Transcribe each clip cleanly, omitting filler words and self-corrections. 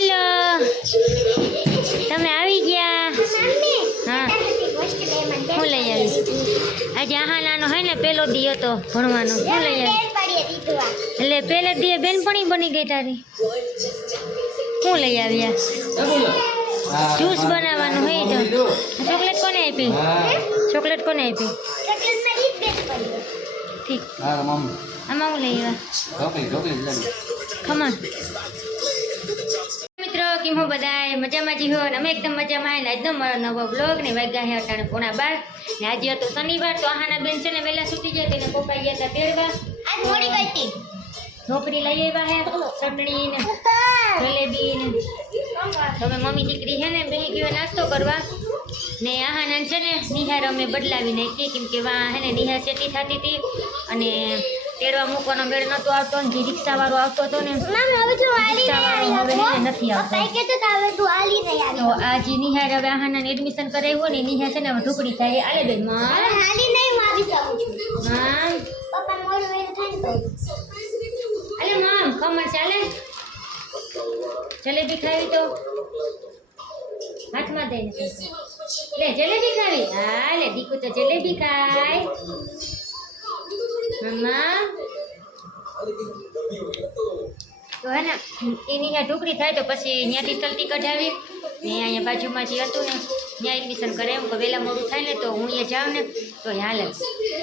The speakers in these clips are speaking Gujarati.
હાલો તમે આવી ગયા હા હું લઈ આવી આજે આહાનાનો હે ને પેલો દી હતો ભણવાનો શું લઈ આવી એટલે પેલે દી બેનપણી બની ગઈ તારી શું લઈ આવ્યા જ્યુસ બનાવવાનું હોય તો ચોકલેટ કોને આપી ચોકલેટ કોને આપી ઠીક આમાં હું લઈ આવ્યા ખમણ મિત્રો કેમ હો બધાય મજામાં જી હો ને અમે એકદમ મજામાં આવીને આજનો મારો નવો બ્લોગ ને વાગ્યા હે 11:12 ને આજે હતો શનિવાર તો આહાના બેન છે ને વહેલા સૂતી જાય તેને પપ્પા ગયા હતા તેડવા આજ મોડી ગઈ હતી ઢોકળી લઈ આવ્યા હે ચટણી ને જલેબી ને તમે મમ્મી દીકરી છે ને બેહી ગયો નાસ્તો કરવા ને આહાના છે ને નિહાર અમે બદલાવી નાખી કેમ કે વા હે ને નિહાર સેટી થતી હતી અને તેડવા મૂકવાનો મેળ નતો આવતો ને જે રિક્ષાવાળો આવતો હતો ને નથી આવતો તો આજે નિહાર હવે આહાના એડમિશન કરાવ્યું ને નિહાર છે ને હવે ઢોકળી થાય આલે બેન માં અલે મામ ખમણ ચાલે જલેબી ખાવી તો હાથમાં દઈને લે જલેબી ખાવી હા લે દીકુ તો જલેબી ખાય મમ્મા તો હે ને એની ત્યાં ઢોકળી થાય તો પછી ત્યાંથી તલતી કઢાવી ને અહીંયા બાજુમાં જે હતું ને ત્યાં એડમિશન કરે એમ વહેલા મોડું થાય ને તો હું અહીંયા જાઉં ને તો હાલે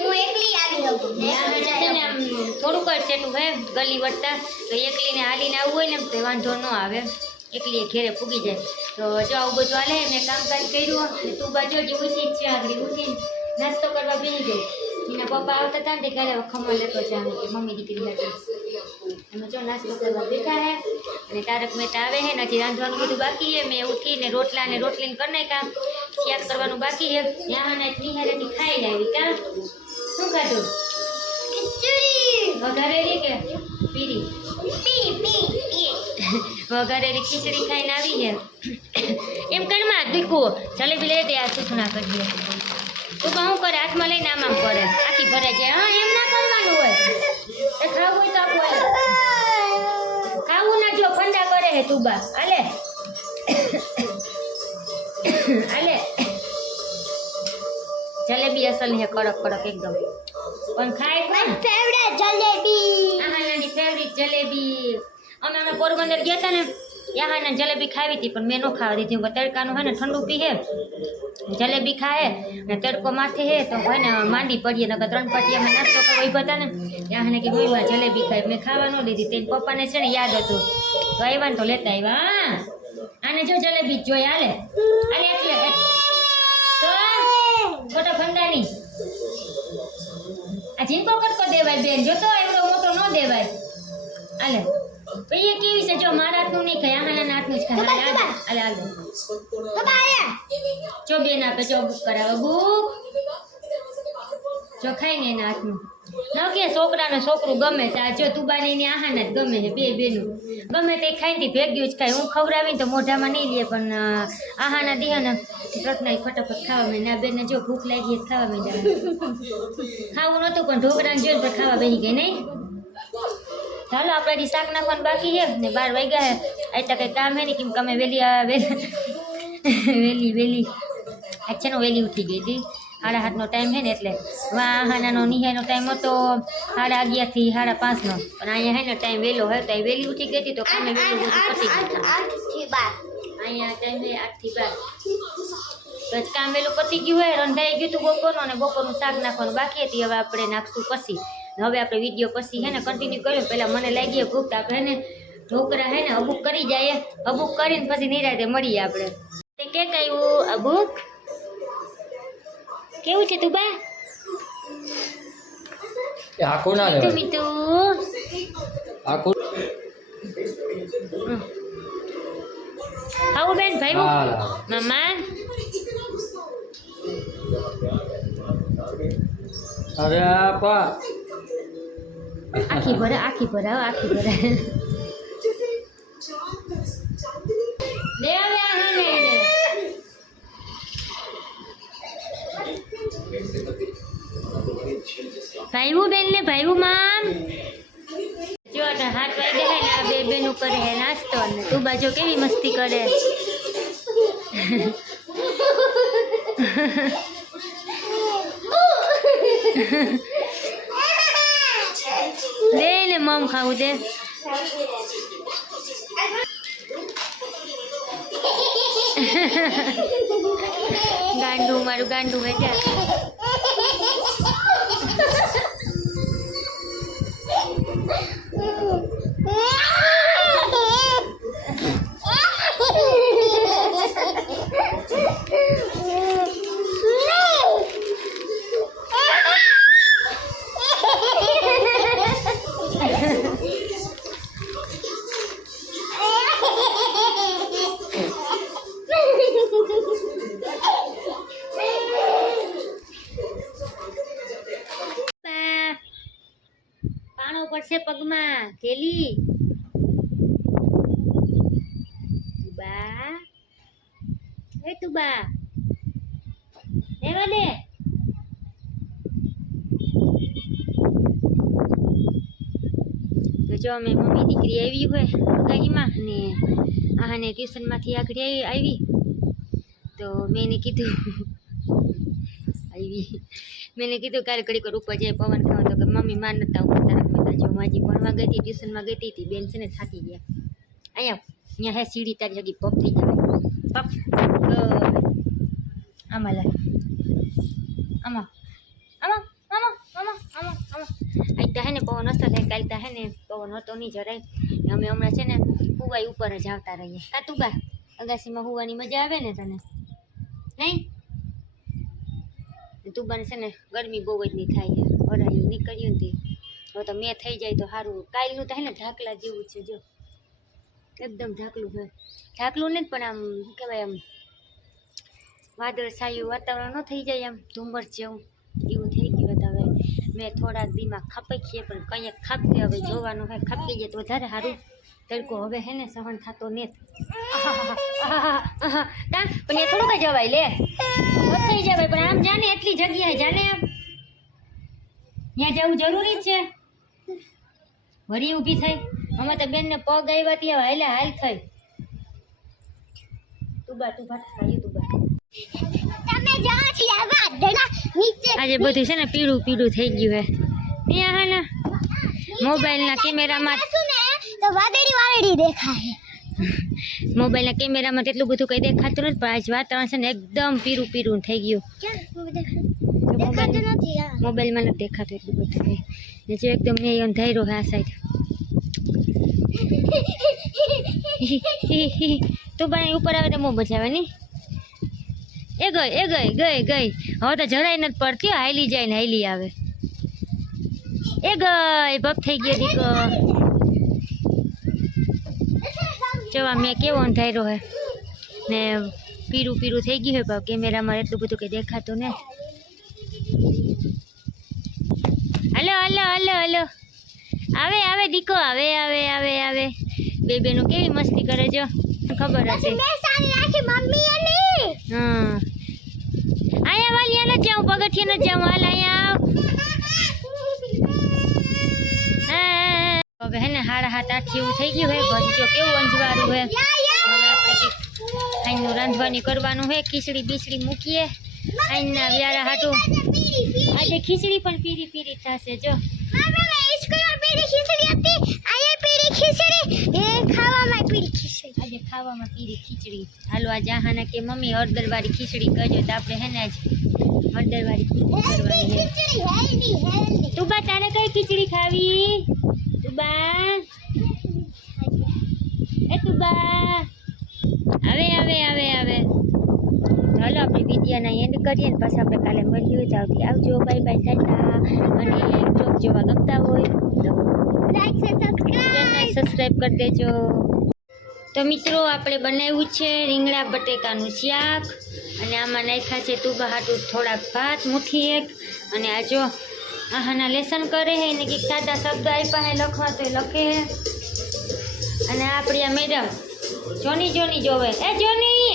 હું એકલી આવી છે ને આમ થોડુંક જ સેટું હે ગલી વળતા તો એકલીને હાલીને આવવું હોય ને તો વાંધો ન આવે એકલી ઘેરે પૂગી જાય તો જો આવું બધું હાલે મેં કામકાજ કર્યું ને તું બાજુ જે ઉઠી જ છે આગળ ઉઠીને નાસ્તો કરવા બેસી ગઈ એના પપ્પા આવતા હતા ને તે કાલે ખમણ લેતો છે કે મમ્મી દીકરી હતી અમે જો નાસ્તો કરવા બેઠા હે અને તારક મહેતા આવે હે ને હજી રાંધવાનું બધું બાકી હે મેં ઉઠીને રોટલા ને રોટલીને કરી નાખ્યા શાક કરવાનું બાકી હે ત્યાં નિહારેથી ખાઈ લાવી કા શું ખાધું વઘારેલી કે પીરી વઘારેલી ખીચડી ખાઈને આવી છે એમ કરમાં દીકુ જલેબી લઈ દે આ સૂચના કરીએ તું શું કરે હાથમાં લઈને આમ કરે આખી ભરે છે હા એમ ના કરવાનું હોય એ ખાવું હોય તો આપવું ખાવું ના જો ફંડા કરે હે તું બા હાલે હાલે જલેબી અસલ હે કડક કડક એકદમ પણ ખાય કોણ ફેવરેટ જલેબી આહાનાની ફેવરેટ જલેબી અમે પોરબંદર ગયા હતા ને યાહાના જલેબી ખાવી હતી પણ મેં ન ખાવા દીધી તડકાનું હોય ને ઠંડુ પી હે જલેબી ખાય ને તડકો માથે હે તો હોય ને માંડી પડીએ ને 3 પાટિયામાં નાસ્તો કરવા ઉભા હતા ને યાહાને કે ભાઈ જલેબી ખાય મેં ખાવા ન દીધી તેની પપ્પાને છે ને યાદ હતું તો આવ્યા ને તો લેતા આવ્યા આને જો જલેબી જોઈ હાલે આલે એટલે તો મોટો ફંદાની આ જીંકો કટકો દેવાય બેન જો તો એવડો મોટો ન દેવાય હાલે ભાઈ કેવી છે જો મારા હાથનું નહીં ખાય આહાના હાથનું જ ખાય હાલે હાલે જો બેન આપે જો બુક કરાવે બુક જો ખાય ને એના હાથનું ન કે છોકરાને છોકરું ગમે છે આ જો તુબાની ને આહાના જ ગમે છે બે બેનું ગમે તે ખાઈને ભેગ્યું જ ખાય હું ખવડાવીને તો મોઢામાં નહીં લે પણ આહાના દિહાને રત્ના ફટાફટ ખાવા માંડે આ બેનને જો ભૂખ લાગી ખાવા માંડે ખાવું નહોતું પણ ઢોકળાને જોઈને પણ ખાવા બેસી ગઈ નહીં ચાલો આપણે હજી શાક નાખવાનું બાકી છે ને 12 વાગ્યા હે એટલે કંઈ કામ હે ને કેમ કે અમે વહેલી આજ છે ને વહેલી ઉઠી ગઈ હતી 7:30નો ટાઈમ છે ને એટલે વાહાનાનો નિહાયનો ટાઈમ હતો 11:30 થી 5:30નો પણ અહીંયા હે ને ટાઈમ વહેલો હોય તો વહેલી ઉઠી ગઈ હતી તો કામે વહેલું બધું પતી ગયું 8 થી 12 અહીંયા ટાઈમ છે 8 થી 12 બસ કામ વહેલું પતી ગયું હોય રંધાઈ ગયું હતું બપોરનું અને બપોરનું શાક નાખવાનું બાકી હતી હવે આપણે નાખશું પછી હવે આપણે વિડીયો પછી હે ને કન્ટિન્યુ કર્યું પહેલાં મને લાગી ભૂખ આપણે હે ને ઢોકરા હે ને અબુક કરી જાય અબુક કરીને પછી નિરાતે મળીએ આપણે તે કે કહ્યું અબુક કેવું છે તું બા આખું ના લે મીતુ આખું આવું બેન ભાઈ મામા અરે આપા આખી ભરા આખી ભરા આખી ભરા લે આવે હે ને ભાઈવું બેન ને ભાઈવું મામ જો 7 વાગે હે ને બે બેનું કરે હે નાસ્તો ને તું બાજો કેવી મસ્તી કરે દે ને મમ ખાવું દે ગાંડું મારું ગાંડું હે જા પાણો પડશે પગમાં કેલી બા એ તું બા લેવા દે તો જો અમે મમ્મી દીકરી આવી હોય ગાઈમાં ને આને ટ્યુશનમાંથી આગળ આવી તો મેં કીધું मैंने कीधु काले कड़ी को ऊपर जाए पवन खाओ तो मम्मी मान नता हूँ तारक मेहता जो माजी भणवा गई थी ट्यूशन में गई थी बेन से ने थाकी गया अँ यहाँ है सीढ़ी तारी जगी पप थी जाए पप आमा ला आमा आमा आमा आमा आमा आमा आता है ने पवन असर है कालता है ने पवन होतो नहीं जराय अमे हमणा छे ने हुवाई ऊपर ज आवता रहीए का तू बा अगासी में हुवानी मजा आवे ने तने नहीं તું બને છે ને ગરમી બહુ જ નહીં થાય હરાયું નીકળ્યું ને હવે તો મેં થઈ જાય તો સારું કાલનું થાય ને ઢાકલા જેવું છે જો એકદમ ઢાકલું છે ઢાકલું નહીં પણ આમ શું કહેવાય આમ વાદળ છાયું વાતાવરણ ન થઈ જાય આમ ધુમ્મસ જેવું એવું થઈ ગયું હતું હવે મેં થોડાક દીમાં ખાપી છીએ પણ કંઈક ખાપી હવે જોવાનું હોય ખાપી જાય તો વધારે સારું તડકો હવે હે ને સહન થતો નહીં પણ એ થોડુંક જવાય લે થઈ જાય પણ આમ જાને એટલી જગ્યાએ જાને ત્યાં જવું જરૂરી છે વળી ઊભી થઈ અમે તો બેન ને પગ આવ્યા ત્યાં હાલ્યા હાલ થઈ તું બા ખાઈ તું બા આજે બધું છે ને પીળું પીળું થઈ ગયું હે ત્યાં હા ને મોબાઈલના કેમેરામાં તો વાદળી દેખાય મોબાઈલના કેમેરામાં તેટલું બધું કંઈ દેખાતું નથી પણ આજ વાતાવરણ છે ને એકદમ પીરું પીરું થઈ ગયું મોબાઈલમાં નથી દેખાતું એટલું બધું કંઈ ને જે એકદમ ને અંધારો હે આ સાઈડ તું પણ ઉપર આવે તો બહુ મજા આવે નહીં એ ગઈ હવે તો જરાય નથી પડતી હાઈલી જાય ને હાઈલી આવે એ ગઈ ભપ થઈ ગયો દીકો જોવા મેં કેવો અંધારો હે ને પીરું પીરું થઈ ગયું હોય કેમેરામાં એટલું બધું કંઈ દેખાતું ને હલો હલો હલો હલો આવે આવે દીકો આવે આવે આવે આવે બે બેનું કેવી મસ્તી કરે જો ખબર હશે હા આયા વાલી ન જાઉં પગથિયે ન જાઉં હાલ અહીંયા આવ હવે હે ને 7:30 જેવું થઈ ગયું હે ઘર જો કેવું અંજવાળું હે હવે આપણે આઈનું રાંધવાની કરવાનું હે ખીચડી બીચડી મૂકીએ આઈના વ્યારા હાટું આજે ખીચડી પણ પીરી પીરી થશે જો આજે ખાવામાં પીરી ખીચડી હાલો આ જહાના કે મમ્મી હળદરવાળી ખીચડી કરજો તો આપણે હે ને આજ હળદરવાળી ખીચડી કરવાની હે તું બા તારે કઈ ખીચડી ખાવી તું બા એ તું બા આવે આવે આવે આવે ચાલો આપણે વિડીયોના એન્ડ કરીએ ને પાછા આપણે કાલે મળીએ તો આવજો બાય બાય ટાટા અને બ્લોગ જોવા ગમતા હોય તો સબસ્ક્રાઈબ કરી દેજો તો મિત્રો આપણે બનાવ્યું છે રીંગણા બટેકાનું શાક અને આમાં નાખ્યા છે તુબા હાટું થોડાક ભાત મુઠ્ઠી એક અને આ જો આહાના લેસન કરે હે ને કંઈક સાદા શબ્દ આપ્યા હે લખવા તો લખે હે અને આપણી આ મેડમ જોની જોની જોવે એ જોની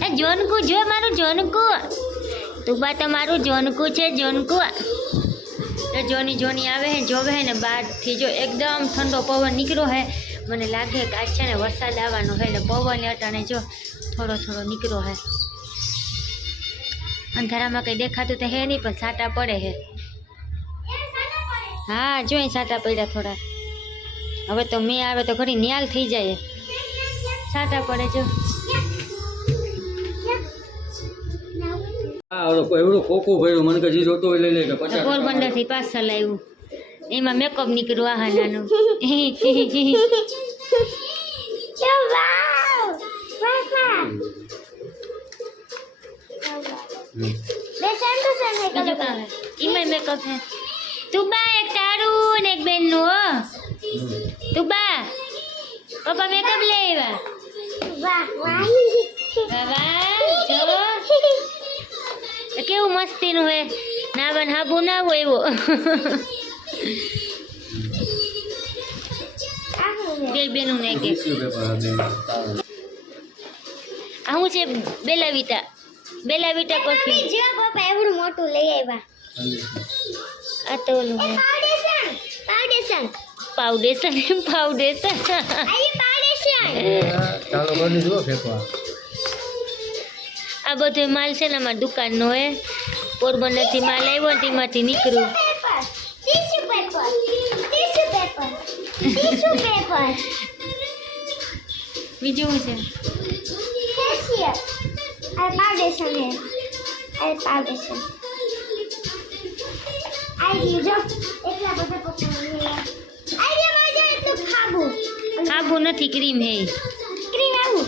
એ જોનકુ જો મારું જોનકુ તુબા તમારું જોનકુ છે જોનકુ જોની જોની આવે હે જોવે હે ને બહારથી જો એકદમ ઠંડો પવન નીકળ્યો હે મને લાગે કે આજ છે ને વરસાદ આવવાનો છે ને પવન અટાણે જો થોડો થોડો નીકળો હે અંધારામાં કંઈ દેખાતું તો હે નહીં પણ છાંટા પડે હે હા જો અહીં છાંટા પડ્યા થોડા હવે તો મેં આવે તો ઘડી ન્યાલ થઈ જાય છાંટા પડે જો હા ઓલો એવડું ખોખું ભર્યું મને કે જે જોતો હોય લઈ લે કે 50 પોરબંદરથી પાર્સલ આવ્યું એમાં મેકઅપ નીકળ્યું આહા નાનું બીજું કાં હે એમાં મેકઅપ હે તું બા એક તારું ને એક બેનનું હો તું બા પપ્પા મેકઅપ લે આવ્યા વાહ જો કેવું મસ્તીનું હે નાવન હાબુ ના હોય એવો બે બેનું ને કે આ હું છે બેલાવિટા પરફ્યુમ જો પપ્પા એવડું મોટું લઈ આવ્યા આ તો ઓલું હે ફાઉન્ડેશન ફાઉન્ડેશન ચાલો કરી દીધું ફેંકવા આ બધો માલ છે ને અમારી દુકાનનો હે પોરબંદરથી માલ આવ્યો ને તેમાંથી નીકળ્યું ટીશ્યુ પેપર બીજું શું છે फेशियल और फाउंडेशन है और फाउंडेशन आई जो एकला બધા પકડો આઈડિયા માં જાય તો ખાબુ આબુ નથી ક્રીમ હે ક્રીમ આવું